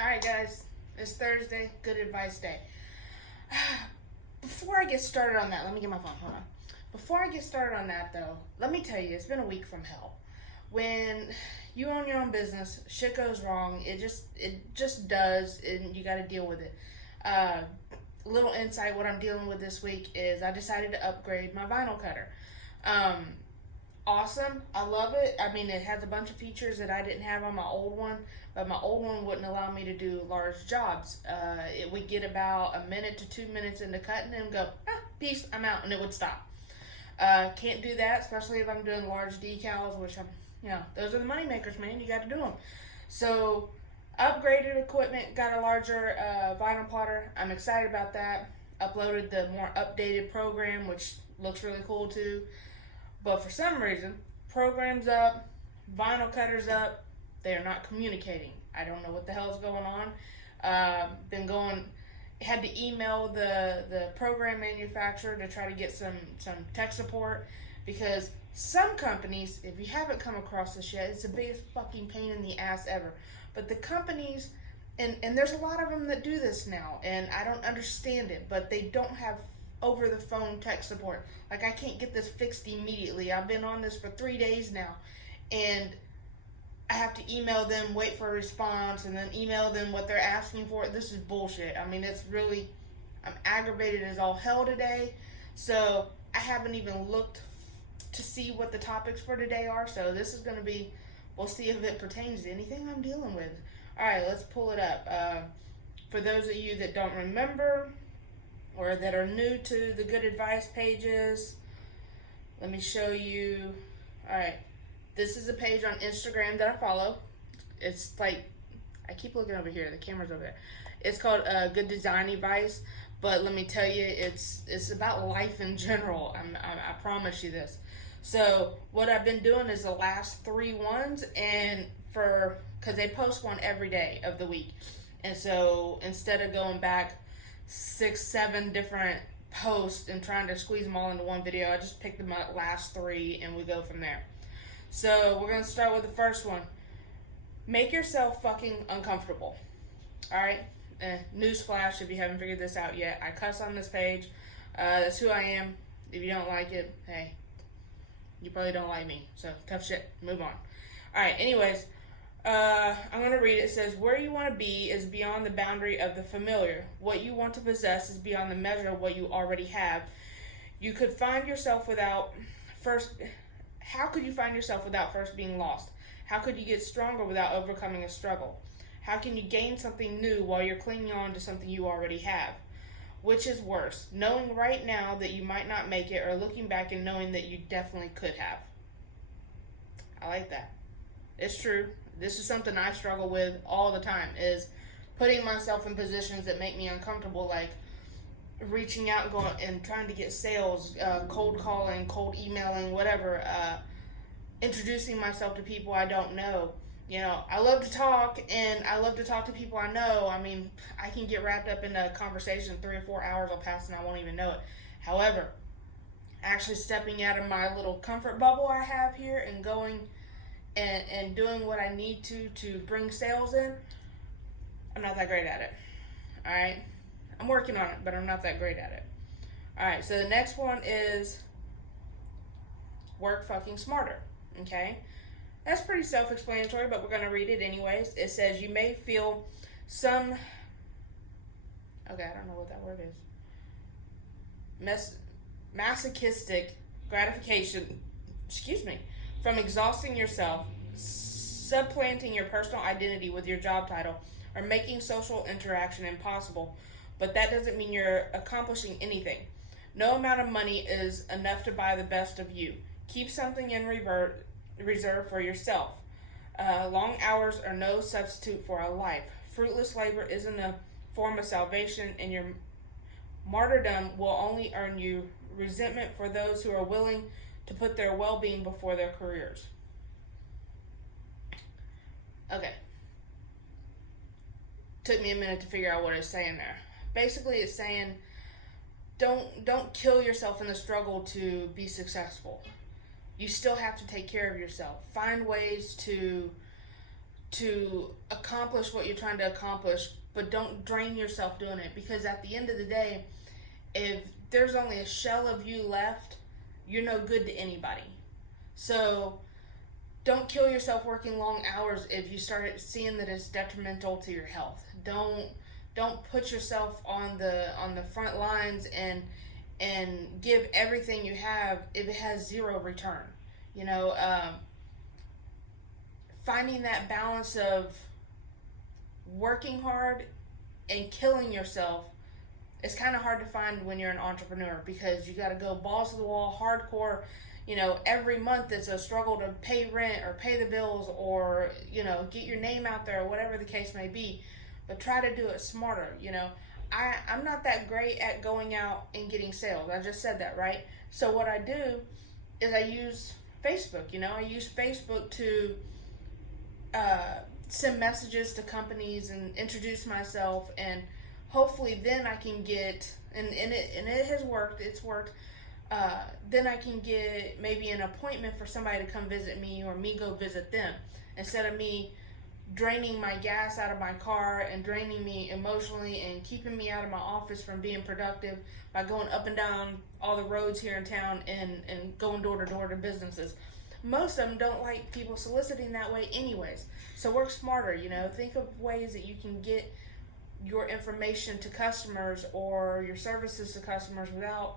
Alright, guys, it's Thursday. Good advice day. Before I get started on that, let me get my phone. Hold on. Before I get started on that, though, let me tell you, it's been a week from hell. When you own your own business, shit goes wrong. It just does, and you got to deal with it. Little insight: what I'm dealing with this week is I decided to upgrade my vinyl cutter. Awesome. I love it. I mean, it has a bunch of features that I didn't have on my old one, but my old one wouldn't allow me to do large jobs. It would get about a minute to 2 minutes into cutting and go, peace, I'm out, and it would stop. Can't do that, especially if I'm doing large decals, which those are the money makers, man. You got to do them. So, upgraded equipment, got a larger vinyl plotter. I'm excited about that. Uploaded the more updated program, which looks really cool too. But for some reason, program's up, vinyl cutter's up, they're not communicating. I don't know what the hell's going on. Had to email the program manufacturer to try to get some tech support, because some companies, if you haven't come across this yet, it's the biggest fucking pain in the ass ever. But the companies, and there's a lot of them that do this now, and I don't understand it, but they don't have over the phone tech support. Like, I can't get this fixed immediately. I've been on this for 3 days now, and I have to email them, wait for a response, and then email them what they're asking for. This is bullshit. I mean, I'm aggravated as all hell today. So I haven't even looked to see what the topics for today are. So this is going to be, we'll see if it pertains to anything I'm dealing with. All right, let's pull it up. For those of you that don't remember, or that are new to the Good Advice pages, let me show you. All right, this is a page on Instagram that I follow. It's like, I keep looking over here, the camera's over there. It's called Good Design Advice, but let me tell you, it's about life in general. I promise you this. So what I've been doing is the last 3 ones, and because they post one every day of the week, and so instead of going back 6-7 different posts and trying to squeeze them all into one video, I just picked the last 3 and we go from there. So we're going to start with the first one. Make yourself fucking uncomfortable. Alright? Newsflash, if you haven't figured this out yet, I cuss on this page. That's who I am. If you don't like it, hey, you probably don't like me. So, tough shit. Move on. Alright, anyways, I'm going to read it. It says, where you want to be is beyond the boundary of the familiar. What you want to possess is beyond the measure of what you already have. You could find yourself How could you find yourself without first being lost? How could you get stronger without overcoming a struggle? How can you gain something new while you're clinging on to something you already have? Which is worse, knowing right now that you might not make it, or looking back and knowing that you definitely could have? I like that. It's true. This is something I struggle with all the time, is putting myself in positions that make me uncomfortable, like reaching out and going and trying to get sales, cold calling, cold emailing, whatever, introducing myself to people I don't know. I love to talk, and I love to talk to people I know. I mean, I can get wrapped up in a conversation, 3 or 4 hours will pass and I won't even know it. However, actually stepping out of my little comfort bubble I have here and going and doing what I need to bring sales in, I'm not that great at it. Alright? I'm working on it, but I'm not that great at it. Alright, so the next one is work fucking smarter. Okay? That's pretty self-explanatory, but we're going to read it anyways. It says, you may feel some... Okay, I don't know what that word is. Masochistic gratification, from exhausting yourself, supplanting your personal identity with your job title, or making social interaction impossible, but that doesn't mean you're accomplishing anything. No amount of money is enough to buy the best of you. Keep something in reserve for yourself. Long hours are no substitute for a life. Fruitless labor isn't a form of salvation, and your martyrdom will only earn you resentment for those who are willing to put their well-being before their careers. Okay. Took me a minute to figure out what it's saying there. Basically, it's saying, don't kill yourself in the struggle to be successful. You still have to take care of yourself. Find ways to to accomplish what you're trying to accomplish, but don't drain yourself doing it, because at the end of the day, if there's only a shell of you left, you're no good to anybody. So don't kill yourself working long hours if you start seeing that it's detrimental to your health. Don't put yourself on the front lines and give everything you have if it has zero return. You know, finding that balance of working hard and killing yourself is kind of hard to find when you're an entrepreneur, because you got to go balls to the wall, hardcore. You know, every month it's a struggle to pay rent or pay the bills or, you know, get your name out there or whatever the case may be. But try to do it smarter. You know, I'm not that great at going out and getting sales. I just said that, right? So what I do is I use Facebook. You know, I use Facebook to send messages to companies and introduce myself, and hopefully then I can get, and it has worked, it's worked, then I can get maybe an appointment for somebody to come visit me, or me go visit them, instead of me draining my gas out of my car and draining me emotionally and keeping me out of my office from being productive by going up and down all the roads here in town and going door to door to businesses. Most of them don't like people soliciting that way anyways. So work smarter, you know. Think of ways that you can get your information to customers or your services to customers without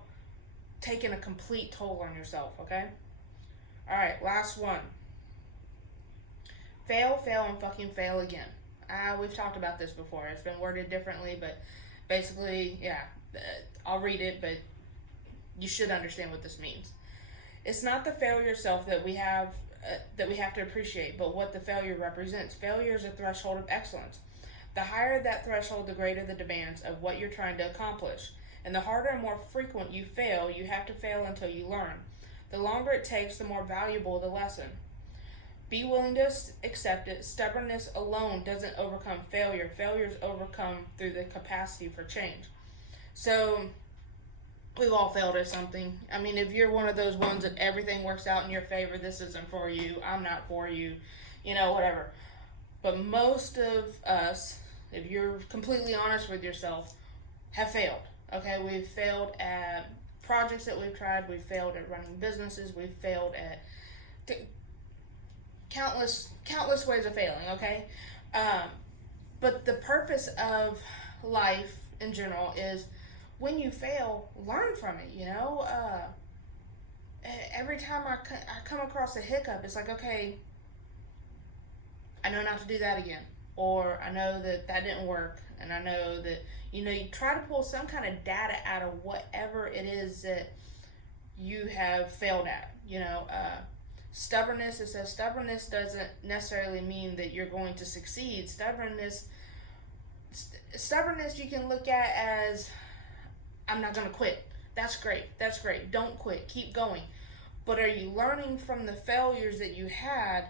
taking a complete toll on yourself, okay? All right, last one. Fail, and fucking fail again. We've talked about this before. It's been worded differently, but basically, yeah, I'll read it, but you should understand what this means. It's not the failure itself that we have to appreciate, but what the failure represents. Failure is a threshold of excellence. The higher that threshold, the greater the demands of what you're trying to accomplish. And the harder and more frequent you fail, you have to fail until you learn. The longer it takes, the more valuable the lesson. Be willing to accept it. Stubbornness alone doesn't overcome failure. Failure is overcome through the capacity for change. So we've all failed at something. I mean, if you're one of those ones that everything works out in your favor, this isn't for you, I'm not for you, you know, whatever. But most of us, if you're completely honest with yourself, have failed. Okay, we've failed at projects that we've tried. We've failed at running businesses. We've failed at countless ways of failing. Okay, but the purpose of life in general is, when you fail, learn from it. You know, every time I come across a hiccup, it's like, okay, I know not to do that again, or I know that didn't work, and I know that, you know, you try to pull some kind of data out of whatever it is that you have failed at. You know, stubbornness, it says stubbornness doesn't necessarily mean that you're going to succeed. Stubbornness you can look at as, I'm not going to quit. That's great. Don't quit. Keep going. But are you learning from the failures that you had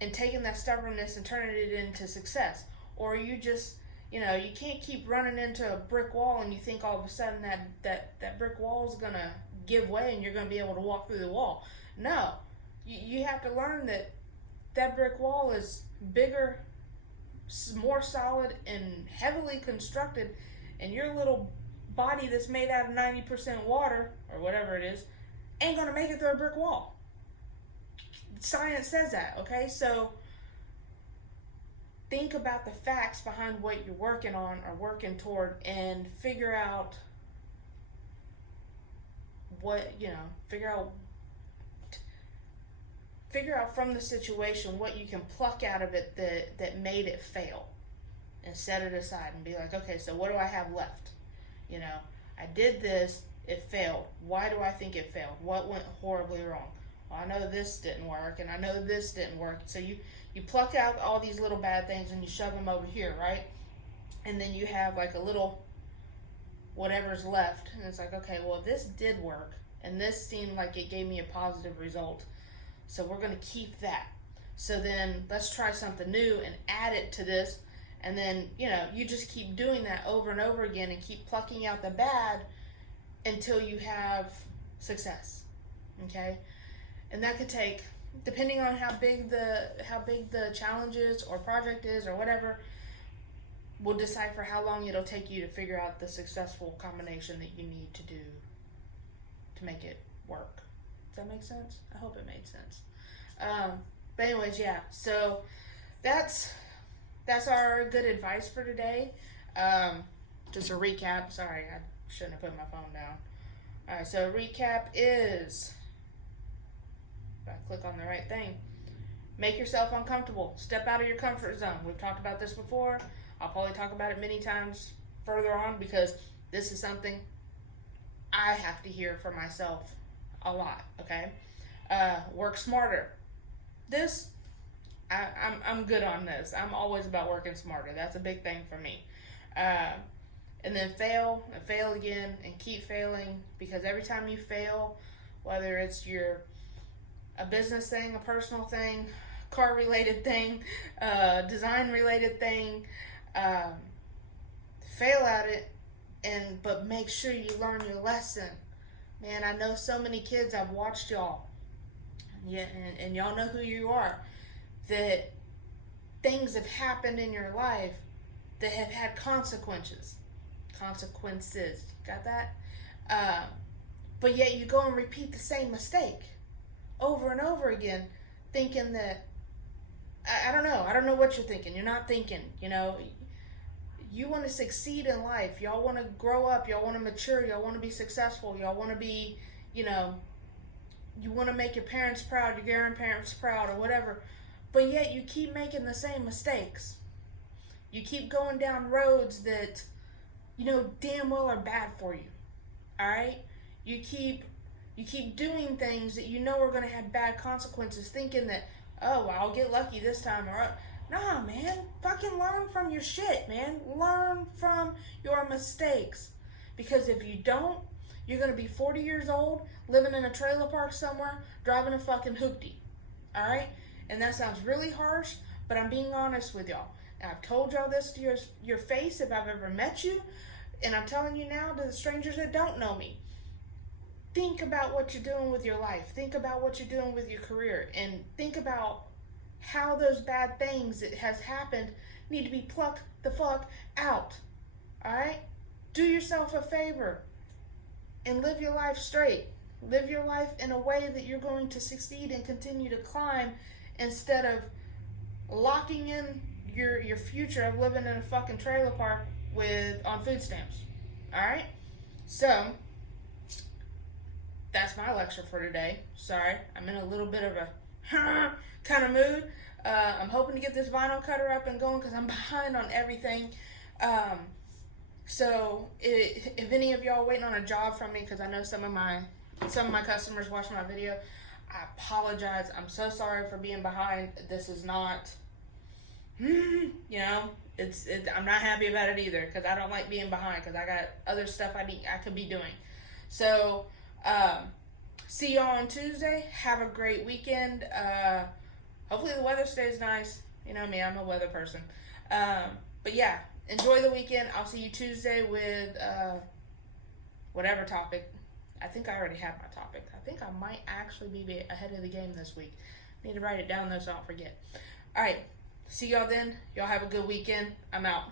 and taking that stubbornness and turning it into success? Or are you just, you know, you can't keep running into a brick wall and you think all of a sudden that brick wall is going to give way and you're going to be able to walk through the wall. No. You have to learn that brick wall is bigger, more solid, and heavily constructed, and your little body that's made out of 90% water, or whatever it is, ain't going to make it through a brick wall. Science says that, okay? So think about the facts behind what you're working on or working toward, and figure out from the situation what you can pluck out of it that made it fail, and set it aside and be like, okay, so what do I have left? You know, I did this, it failed. Why do I think it failed? What went horribly wrong? Well, I know this didn't work, and I know this didn't work. So you pluck out all these little bad things and you shove them over here, right? And then you have like a little whatever's left, and it's like, okay, well, this did work, and this seemed like it gave me a positive result, so we're going to keep that. So then let's try something new and add it to this. And then, you know, you just keep doing that over and over again and keep plucking out the bad until you have success. Okay? And that could take, depending on how big the challenge is or project is or whatever, will decipher how long it'll take you to figure out the successful combination that you need to do to make it work. Does that make sense? I hope it made sense. But anyways, yeah. So that's our good advice for today. Just a recap. Sorry, I shouldn't have put my phone down. All right. So recap is, if I click on the right thing, make yourself uncomfortable. Step out of your comfort zone. We've talked about this before. I'll probably talk about it many times further on because this is something I have to hear for myself a lot. Okay. Work smarter. I'm good on this. I'm always about working smarter. That's a big thing for me. And then fail and fail again and keep failing, because every time you fail, whether it's a business thing, a personal thing, car related thing, design related thing, fail at it, but make sure you learn your lesson. Man, I know so many kids, I've watched y'all, and y'all know who you are, that things have happened in your life that have had consequences. Got that? But yet you go and repeat the same mistake over and over again, thinking that, I don't know what you're thinking. You're not thinking, you want to succeed in life. Y'all want to grow up. Y'all want to mature. Y'all want to be successful. Y'all want to be, you want to make your parents proud, your grandparents proud, or whatever. But yet you keep making the same mistakes. You keep going down roads that, damn well are bad for you. All right? You keep doing things that are going to have bad consequences, thinking that, oh, well, I'll get lucky this time. Or, nah, man. Fucking learn from your shit, man. Learn from your mistakes. Because if you don't, you're going to be 40 years old, living in a trailer park somewhere, driving a fucking hoopty. All right? And that sounds really harsh, but I'm being honest with y'all. I've told y'all this to your face if I've ever met you, and I'm telling you now to the strangers that don't know me. Think about what you're doing with your life. Think about what you're doing with your career, and think about how those bad things that has happened need to be plucked the fuck out. All right? Do yourself a favor and live your life straight. Live your life in a way that you're going to succeed and continue to climb, instead of locking in your future of living in a fucking trailer park on food stamps. Alright? So, that's my lecture for today. Sorry, I'm in a little bit of a kind of mood. I'm hoping to get this vinyl cutter up and going because I'm behind on everything. So, if any of y'all waiting on a job from me, because I know some of my customers watch my video, I apologize. I'm so sorry for being behind. This is not, I'm not happy about it either, because I don't like being behind, because I got other stuff I could be doing. So, see y'all on Tuesday. Have a great weekend. Hopefully the weather stays nice. You know me, I'm a weather person. But yeah, enjoy the weekend. I'll see you Tuesday with whatever topic. I think I already have my topic. I think I might actually be ahead of the game this week. Need to write it down though so I don't forget. Alright, see y'all then. Y'all have a good weekend. I'm out.